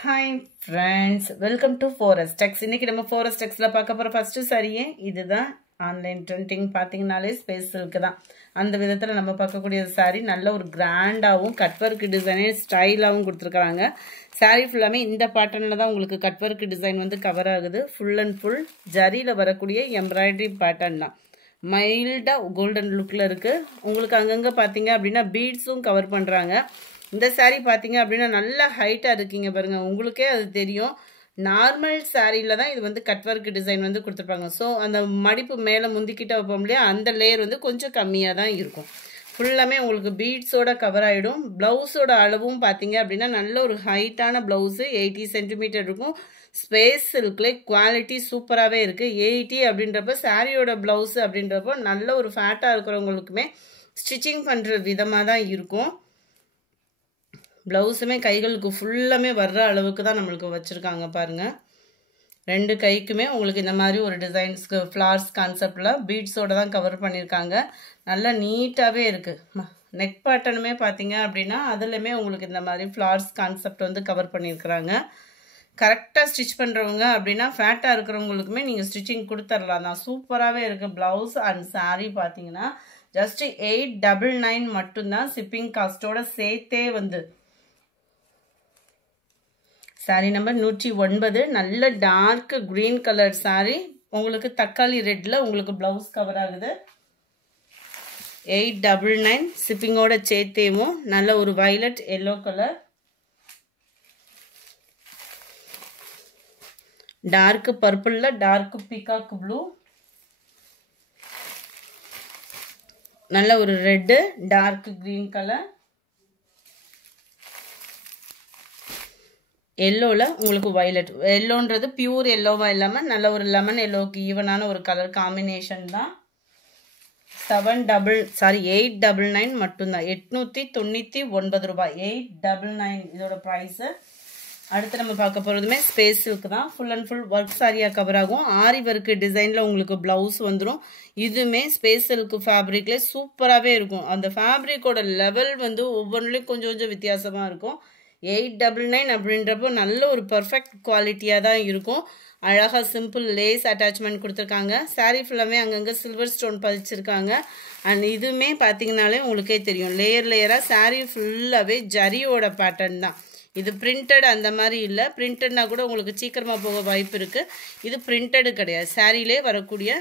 Hi friends, welcome to Forest Tex. இன்னைக்கு நம்ம Forest Texல பார்க்க போற ஃபர்ஸ்ட் சாரியே இதுதான். ஆன்லைன் ட்ரெண்டிங் பாத்தீங்கனாலே ஸ்பேஸ் சில்க் தான். அந்த விதத்துல நம்ம பார்க்கக்கூடிய சாரி நல்ல ஒரு கிராண்டாவும் கட் வர்க் டிசைனே ஸ்டைலாவும் கொடுத்திருக்காங்க. சாரி ஃபுல்லாமே இந்த பேட்டர்ன்ல தான் உங்களுக்கு கட் வர்க் டிசைன் வந்து கவர் ஆகுது. ஃபுல் அண்ட் ஃபுல் ஜரியில வரக்கூடிய எம்ப்ராய்டரி பேட்டர்ன் தான். மைல்டா கோல்டன் லுக்ல இருக்கு. உங்களுக்கு அங்கங்க பாத்தீங்க அப்படினா பீட்ஸும் கவர் பண்றாங்க. இந்த சாரி பாத்தீங்க அப்படினா நல்ல ஹைட்டா இருக்கீங்க பாருங்க. உங்களுக்கே அது தெரியும். நார்மல் சாரில தான் இது வந்து கட் வர்க் டிசைன் வந்து கொடுத்திருப்பாங்க. சோ அந்த மடிப்பு மேல முந்திக்கிட்ட வைப்போம் இல்லையா, அந்த லேயர் வந்து கொஞ்சம் கம்மியா தான் இருக்கும். ஃபுல்லாமே உங்களுக்கு பீட்ஸோட கவர் ஆயிடும். பிளவுஸோட அளவும் பாத்தீங்க அப்படினா நல்ல ஒரு ஹைட்டான பிளவுஸ் 80 சென்டிமீட்டர் இருக்கும். ஸ்பேஸ் சில்க்ல குவாலிட்டி சூப்பராகவே இருக்கு. 80 அப்படின்றப்ப சாரியோட பிளவுஸ் அப்படின்றப்போ நல்ல ஒரு ஃபேட்டா இருக்கிறவங்களுக்குமே ஸ்டிச்சிங் பண்ற விதமா தான் இருக்கும். பிளவுஸுமே கைகளுக்கு ஃபுல்லாமே வர்ற அளவுக்கு தான் நம்மளுக்கு வச்சிருக்காங்க பாருங்க. ரெண்டு கைக்குமே உங்களுக்கு இந்த மாதிரி ஒரு டிசைன்ஸ்க்கு ஃப்ளார்ஸ் கான்செப்ட்ல பீட்ஸோட தான் கவர் பண்ணியிருக்காங்க. நல்லா நீட்டாவே இருக்கு. நெக் பேட்டர்னுமே பார்த்தீங்க அப்படின்னா அதுலயுமே உங்களுக்கு இந்த மாதிரி ஃப்ளார்ஸ் கான்செப்ட் வந்து கவர் பண்ணியிருக்கிறாங்க. கரெக்டாக ஸ்டிச் பண்ணுறவங்க அப்படின்னா ஃபேட்டாக இருக்கிறவங்களுக்குமே நீங்கள் ஸ்டிச்சிங் கொடுத்துடலாம் தான். சூப்பராகவே இருக்குது. ப்ளவுஸ் அண்ட் சாரீ பார்த்தீங்கன்னா ஜஸ்ட் 899 மட்டும்தான் ஷிப்பிங் காஸ்ட்டோட சேர்த்தே வந்து. சாரீ நம்பர் 109. நல்ல டார்க் கிரீன் கலர் சாரீ. உங்களுக்கு தக்காளி ரெட்ல உங்களுக்கு பிளவுஸ் கவர் ஆகுது. 899 ஷிப்பிங்கோட சேர்த்தேவும். நல்ல ஒரு வயலட் எல்லோ கலர், டார்க் பர்பிள்ல டார்க் பீகாக் ப்ளூ, நல்ல ஒரு ரெட் டார்க் கிரீன் கலர், எல்லோல உங்களுக்கு வயலட். எல்லோன்றது பியூர் எல்லோவா இல்லாம நல்ல ஒரு லெமன் எல்லோக்கு ஈவனான ஒரு கலர் காம்பினேஷன் தான். 899 மட்டும்தான். 899 ரூபாய். 899 இதோட பிரைஸ். அடுத்து நம்ம பார்க்க போறதுமே ஸ்பேஸ் சில்க் தான். ஃபுல் அண்ட் ஃபுல் ஒர்க் சாரியா கவர் ஆகும். ஆரி ஒர்க் டிசைன்ல உங்களுக்கு பிளவுஸ் வந்துடும். இதுமே ஸ்பேஸ் சில்க் ஃபேப்ரிக்ல சூப்பராகவே இருக்கும். அந்த ஃபேப்ரிக்கோட லெவல் வந்து ஒவ்வொன்றுலையும் கொஞ்சம் கொஞ்சம் வித்தியாசமா இருக்கும். 899 அப்படின்றப்போ நல்ல ஒரு பர்ஃபெக்ட் குவாலிட்டியாக தான் இருக்கும். அழகாக சிம்பிள் லேஸ் அட்டாச்மெண்ட் கொடுத்துருக்காங்க. சாரீ ஃபுல்லாமே அங்கங்கே சில்வர் ஸ்டோன் பதிச்சிருக்காங்க. அண்ட் இதுவுமே பார்த்தீங்கனாலே உங்களுக்கே தெரியும், லேயர் லேயராக சாரீ ஃபுல்லாகவே ஜரியோட பேட்டர்ன் தான். இது பிரிண்டட் அந்த மாதிரி இல்லை. பிரிண்டட்னா கூட உங்களுக்கு சீக்கிரமாக போக வாய்ப்பு இருக்குது. இது பிரிண்டடு கிடையாது, சாரீலே வரக்கூடிய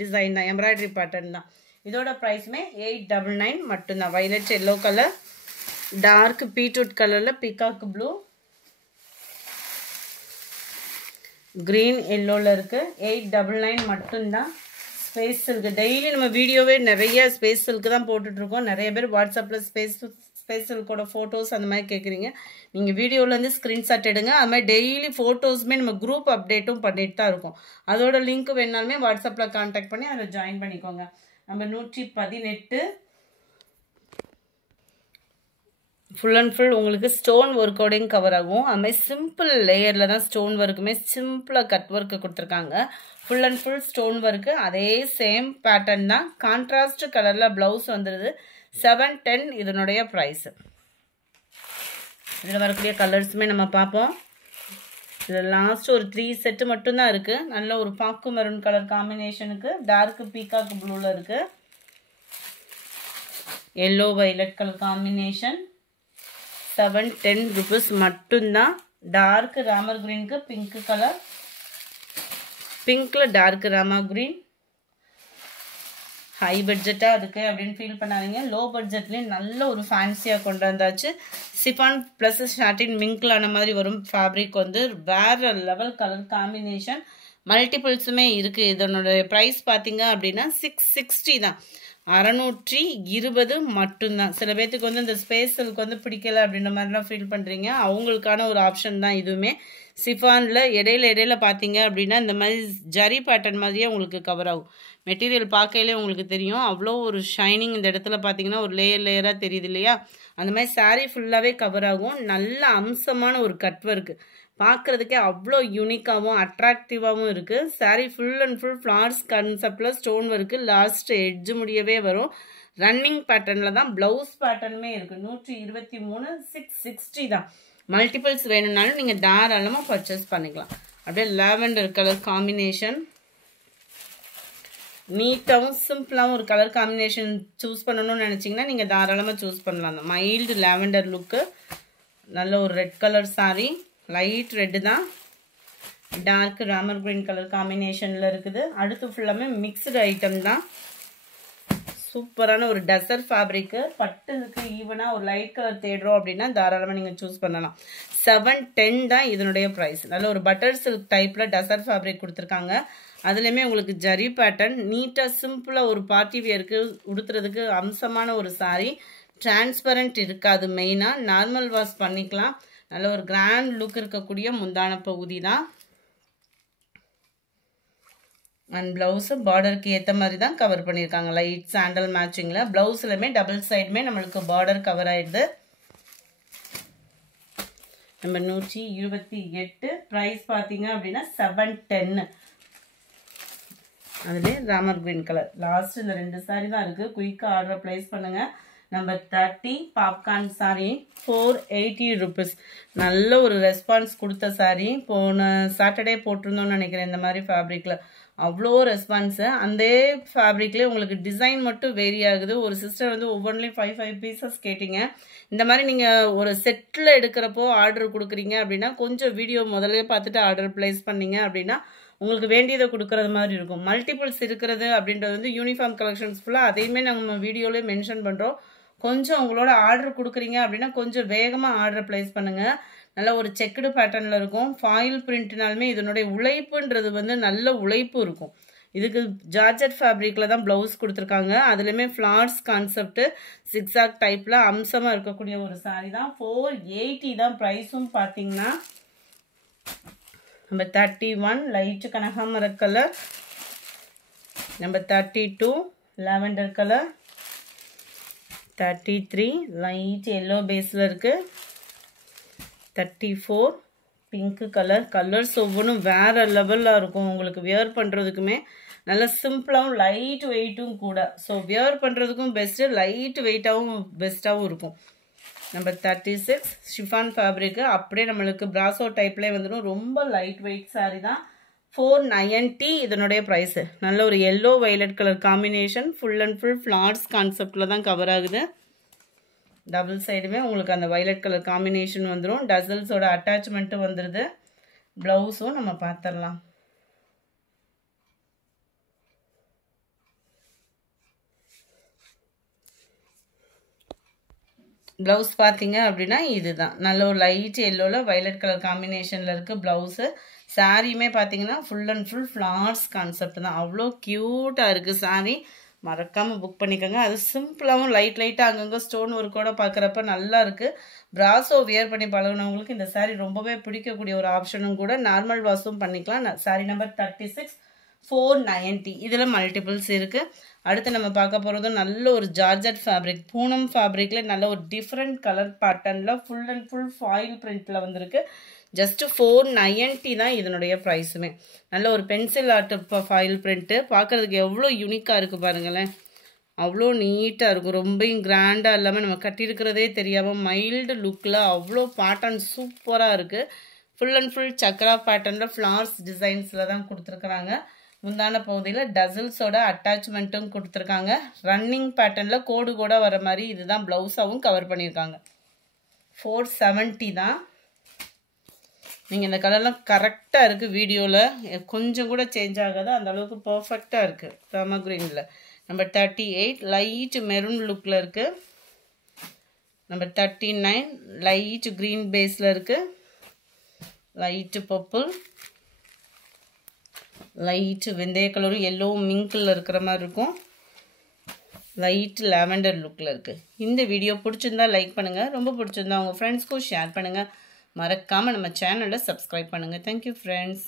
டிசைன் தான், எம்ப்ராய்டரி பேட்டர்ன் தான். இதோட ப்ரைஸுமே 899 மட்டும்தான். Violet yellow colour, dark beetroot கலர்ல பீகாக் ப்ளூ, கிரீன் எல்லோல இருக்கு. 899 மட்டும்தான். ஸ்பேஸ் சில்க் டெய்லி நம்ம வீடியோவே நிறைய ஸ்பேஸ் சில்க் தான் போட்டுட்டு இருக்கோம். நிறைய பேர் வாட்ஸ்அப்ல ஸ்பேஸ் சில்கோட ஃபோட்டோஸ் அந்த மாதிரி கேட்குறீங்க. நீங்கள் வீடியோலேருந்து ஸ்க்ரீன்ஷாட் எடுங்க. அது மாதிரி டெய்லி ஃபோட்டோஸுமே நம்ம குரூப் அப்டேட்டும் பண்ணிட்டு தான் இருக்கோம். அதோட லிங்க் வேணாலுமே வாட்ஸ்அப்பில் கான்டாக்ட் பண்ணி அதில் ஜாயின் பண்ணிக்கோங்க. நம்ம 118 ஃபுல் அண்ட் ஃபுல் உங்களுக்கு ஸ்டோன் ஒர்க்கோடையும் கவர் ஆகும். அது மாதிரி சிம்பிள் லேயரில் தான் ஸ்டோன் ஒர்க்குமே சிம்பிளாக கட் ஒர்க்கு கொடுத்துருக்காங்க. Full and full stone work அதே சேம் பேட்டர்ன் தான். கான்ட்ராஸ்ட் கலரில் ப்ளவுஸ் வந்துடுது. 710 இதனுடைய ப்ரைஸ். இதில் வரக்கூடிய கலர்ஸுமே நம்ம பார்ப்போம். இதில் லாஸ்ட் ஒரு 3 செட்டு மட்டும்தான் இருக்குது. நல்ல ஒரு பாக்கு மெரூன் கலர் காம்பினேஷனுக்கு டார்க் பீகாக் ப்ளூவில் இருக்குது. Yellow violet colour combination. 710 rupees மட்டும்தான். டார்க் ராமர் கிரீனுக்கு பிங்க் கலர், பிங்க்ல டார்க் ராமா கிரீன். ஹை பட்ஜெட்டா இருக்கு அப்படின்னு ஃபீல் பண்ணாதீங்க. லோ பட்ஜெட்லேயும் நல்ல ஒரு ஃபேன்சியாக கொண்டு வந்தாச்சு. சிஃபான் ப்ளஸ் ஷாட்டின் மிங்க்லான மாதிரி வரும் ஃபேப்ரிக் வந்து வேற லெவல் கலர் காம்பினேஷன். மல்டிபிள்ஸுமே இருக்கு. இதனோட ப்ரைஸ் பார்த்தீங்க அப்படின்னா 660 தான். 620 மட்டும்தான். சில பேர்த்துக்கு வந்து இந்த ஸ்பேஸ் சில்க் வந்து பிடிக்கல அப்படின்ற மாதிரிலாம் ஃபீல் பண்ணுறீங்க. அவங்களுக்கான ஒரு ஆப்ஷன் தான் இதுவுமே. சிஃபானில் இடையில பார்த்தீங்க அப்படின்னா இந்த மாதிரி ஜரி பேட்டர்ன் மாதிரியே உங்களுக்கு கவர் ஆகும். மெட்டீரியல் பார்க்கையிலே உங்களுக்கு தெரியும், அவ்வளோ ஒரு ஷைனிங். இந்த இடத்துல பார்த்தீங்கன்னா ஒரு லேயராக தெரியுது இல்லையா, அந்த மாதிரி சாரீ ஃபுல்லாகவே கவர் ஆகும். நல்ல அம்சமான ஒரு கட் ஒர்க்கு, பார்க்குறதுக்கே அவ்வளோ யூனிக்காகவும் அட்ராக்டிவாகவும் இருக்குது. Sari full and full flowers கான்செப்டில் ஸ்டோன் ஒர்க்கு லாஸ்ட் எட்ஜு முடியவே வரும். ரன்னிங் பேட்டர்னில் தான் ப்ளவுஸ் பேட்டர்னுமே இருக்குது. 123 660 தான். மல்டிபிள்ஸ் வேணும்னாலும் நீங்கள் தாராளமாக பர்ச்சேஸ் பண்ணிக்கலாம். அப்படியே லாவெண்டர் கலர் காம்பினேஷன், நீட்டாகவும் சிம்பிளாகவும் ஒரு கலர் காம்பினேஷன் சூஸ் பண்ணணும்னு நினச்சிங்கன்னா நீங்கள் தாராளமாக சூஸ் பண்ணலாம். அந்த மைல்டு லாவெண்டர் லுக்கு, நல்ல ஒரு red colour sari, light red தான், டார்க் ராமர் கிரீன் கலர் காம்பினேஷனில் இருக்குது. அடுத்து ஃபுல்லாமே மிக்ஸ்டு ஐட்டம் தான். சூப்பரான ஒரு டசர் ஃபேப்ரிக்கு, பட்டுக்கு ஈவனாக ஒரு லைட் கலர் தேடுறோம் அப்படின்னா தாராளமாக நீங்கள் சூஸ் பண்ணலாம். 710 தான் இதனுடைய ப்ரைஸ். நல்ல ஒரு பட்டர் சில்க் டைப்பில் டசர் ஃபேப்ரிக் கொடுத்துருக்காங்க. அதுலேயுமே உங்களுக்கு ஜரி பேட்டர்ன், நீட்டாக சிம்பிளாக ஒரு பார்ட்டி வியருக்கு உடுத்துறதுக்கு அம்சமான ஒரு சாரீ. டிரான்ஸ்பரண்ட் இருக்காது, மெயினாக நார்மல் வாஷ் பண்ணிக்கலாம். நல்ல ஒரு கிராண்ட் லுக் இருக்கக்கூடிய முந்தான பகுதி தான். அண்ட் ப்ளவுஸு பார்டருக்கு ஏற்ற மாதிரி தான் கவர் பண்ணியிருக்காங்க, லைட் சாண்டல் மேட்சிங்கில். ப்ளவுஸ்லையுமே டபுள் சைடுமே நம்மளுக்கு பார்டர் கவர் ஆகிடுது. நம்பர் 128. ப்ரைஸ் பார்த்தீங்க அப்படின்னா 710. அதுலேயே ராமர் கிரீன் கலர். லாஸ்ட் இந்த 2 சாரீ தான் இருக்குது. குயிக்காக ஆர்டர் ப்ளேஸ் பண்ணுங்கள். Number 30 popcorn sari, 480 rupees. நல்ல ஒரு ரெஸ்பான்ஸ் கொடுத்த சாரீ. போன சாட்டர்டே போட்டிருந்தோம்னு நினைக்கிறேன். இந்த மாதிரி ஃபேப்ரிக்கில் அவ்வளோ ரெஸ்பான்ஸு. அந்த ஃபேப்ரிக்லேயே உங்களுக்கு டிசைன் மட்டும் வேரி ஆகுது. ஒரு சிஸ்டர் வந்து ஒவ்வொன்றிலையும் 5 பீசஸ் கேட்டிங்க. இந்த மாதிரி நீங்கள் ஒரு செட்டில் எடுக்கிறப்போ ஆர்டர் கொடுக்குறீங்க அப்படின்னா கொஞ்சம் வீடியோ முதல்ல பார்த்துட்டு ஆர்டர் ப்ளேஸ் பண்ணிங்க அப்படின்னா உங்களுக்கு வேண்டியதை கொடுக்குறது மாதிரி இருக்கும். மல்டிபிள்ஸ் இருக்கிறது அப்படின்றது வந்து யூனிஃபார்ம் கலெக்ஷன்ஸ் ஃபுல்லாக அதையுமே நம்ம வீடியோலேயே மென்ஷன் பண்ணுறோம். கொஞ்சம் உங்களோட ஆர்டர் கொடுக்குறீங்க அப்படின்னா கொஞ்சம் வேகமாக ஆர்டர் ப்ளேஸ் பண்ணுங்கள். நல்ல ஒரு செக்குடு பேட்டர்னில் இருக்கும். ஃபாயில் பிரிண்ட்னாலுமே இதனுடைய உழைப்புன்றது வந்து நல்ல உழைப்பு இருக்கும். இதுக்கு ஜார்ஜெட் ஃபேப்ரிக்கில் தான் ப்ளவுஸ் கொடுத்துருக்காங்க. அதுலேயுமே ஃப்ளார்ஸ் கான்செப்ட்டு சிக்ஸாக் டைப்பில் அம்சமாக இருக்கக்கூடிய ஒரு சாரீ தான். 480 தான் ப்ரைஸும் பார்த்தீங்கன்னா. நம்பர் 31 லைட்டு கனகாமர colour, number 32 lavender colour, 33 light yellow பேஸில் இருக்குது, 34 பிங்க் கலர். கலர்ஸ் ஒவ்வொன்றும் வேறு லெவலில் இருக்கும். உங்களுக்கு வியர் பண்ணுறதுக்குமே நல்ல சிம்பிளாகவும் லைட் வெயிட்டும் கூட. ஸோ வியர் பண்ணுறதுக்கும் பெஸ்ட்டு, லைட் வெயிட்டாகவும் பெஸ்ட்டாகவும் இருக்கும். நம்பர் 36 ஷிஃபான் ஃபேப்ரிக்கு, அப்படியே நம்மளுக்கு பிராசோ டைப்லேயே வந்துடும். ரொம்ப லைட் வெயிட் சாரீ தான். 490 இதனுடைய ப்ரைஸு. நல்ல ஒரு yellow violet colour combination, full and full flowers கான்செப்டில் தான் கவர் ஆகுது. டபுள் சைடுமே உங்களுக்கு அந்த வைலட் கலர் காம்பினேஷன் வந்துடும். டசல்ஸோட அட்டாச்மெண்ட்டு வந்துடுது. ப்ளவுஸும் நம்ம பார்த்துடலாம். ப்ளவுஸ் பார்த்தீங்க அப்படின்னா இதுதான். நல்ல ஒரு லைட் எல்லோவில் வைலட் கலர் காம்பினேஷனில் இருக்குது ப்ளவுஸு. சாரியுமே பார்த்தீங்கன்னா full and full flowers concept தான். அவ்வளோ க்யூட்டாக இருக்குது சாரீ. மறக்காமல் புக் பண்ணிக்கோங்க. அது சிம்பிளாகவும் லைட்டாக அங்கங்கே ஸ்டோன் ஒர்க்கோட பார்க்குறப்ப நல்லா இருக்குது. பிராசோ வியர் பண்ணி பழகினவங்களுக்கு இந்த சாரீ ரொம்பவே பிடிக்கக்கூடிய ஒரு ஆப்ஷனும் கூட. நார்மல் வாஷும் பண்ணிக்கலாம். சாரீ நம்பர் 36 490. இதில் மல்டிபிள்ஸ் இருக்குது. அடுத்து நம்ம பார்க்க போகிறது நல்ல ஒரு ஜார்ஜெட் ஃபேப்ரிக், பூனம் ஃபேப்ரிக்கில் நல்ல ஒரு டிஃப்ரெண்ட் கலர் பேட்டர்னில் ஃபுல் அண்ட் ஃபுல் ஃபாயில் பிரிண்ட்டில் வந்திருக்கு. ஜஸ்ட்டு 490 தான் இதனுடைய ப்ரைஸுமே. நல்ல ஒரு பென்சில் ஆர்ட் ஃபாயில் பிரிண்ட்டு. பார்க்குறதுக்கு எவ்வளோ யூனிக்காக இருக்குது பாருங்களேன். அவ்வளோ நீட்டாக இருக்கும். ரொம்பவும் கிராண்டாக இல்லாமல் நம்ம கட்டியிருக்கிறதே தெரியாமல் மைல்டு லுக்கில் அவ்வளோ பேட்டர்ன் சூப்பராக இருக்குது. ஃபுல் அண்ட் ஃபுல் சக்ரா பேட்டர்னில் ஃப்ளார்ஸ் டிசைன்ஸில் தான் கொடுத்துருக்குறாங்க. முந்தான பகுதியில் டசல்ஸோட அட்டாச்மெண்ட்டும் கொடுத்துருக்காங்க. ரன்னிங் பேட்டர்னில் கோடு கூட வர மாதிரி இதுதான் ப்ளவுஸாகவும் கவர் பண்ணியிருக்காங்க. 470 தான். நீங்கள் இந்த கலர்லாம் கரெக்டாக இருக்குது. வீடியோவில் கொஞ்சம் கூட சேஞ்ச் ஆகாது, அந்த அளவுக்கு பர்ஃபெக்டாக இருக்குது. ராமா கிரீனில். நம்பர் 38 லைட் மெரூன் லுக்கில் இருக்குது. நம்பர் 39 லைட் க்ரீன் பேஸில் இருக்குது. லைட்டு பர்பிள், லைட்டு வெந்தய கலரும் எல்லோ மிங்கில் இருக்கிற மாதிரி இருக்கும். லைட் லாவெண்டர் லுக்கில் இருக்குது. இந்த வீடியோ பிடிச்சிருந்தா லைக் பண்ணுங்கள். ரொம்ப பிடிச்சிருந்தா உங்கள் ஃப்ரெண்ட்ஸ்க்கும் ஷேர் பண்ணுங்கள். மறக்காமல் நம்ம சேனலை சப்ஸ்கிரைப் பண்ணுங்கள். Thank you friends.